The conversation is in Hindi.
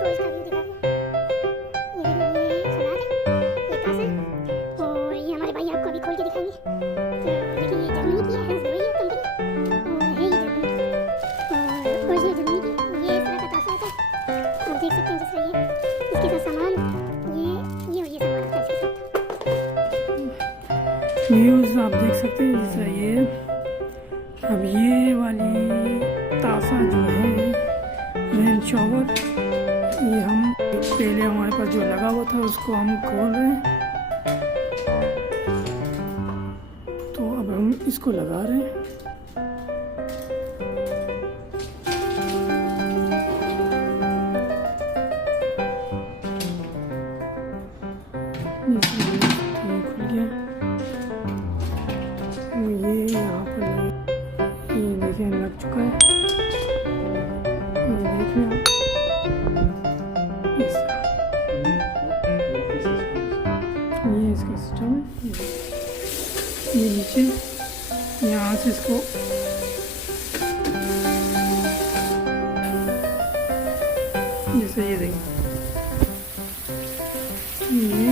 आपको इसका व्यू दिखा दूँ। ये देखिए, ये सलाद है, ये ताज़ा है, और ये हमारे भाई आपको अभी खोल के दिखाएंगे। तो देखिए, ये जर्मनी की है, ग्रोहे है कंपनी, और है ये जर्मनी की, और ओरिजिनल जर्मनी की। ये इस तरह का ताज़ा होता है, आप देख सकते हैं। जिस तरह ये इसके साथ सामान, ये सामान होता है इसके साथ। व्यूज़ आप देख सकते हैं जिस तरह ये। अब ये वाली तासा जो है रेन शॉवर, ये हम पहले हमारे पास जो लगा हुआ था उसको हम खोल रहे हैं। तो अब हम इसको लगा रहे हैं। ये खुल गया। ये यहाँ पर ये देखिए लग चुका है। ये देखिए आप इस तरह। ये इसका सिस्टम है। ये नीचे यहाँ से इसको जैसे ये देखिए, ये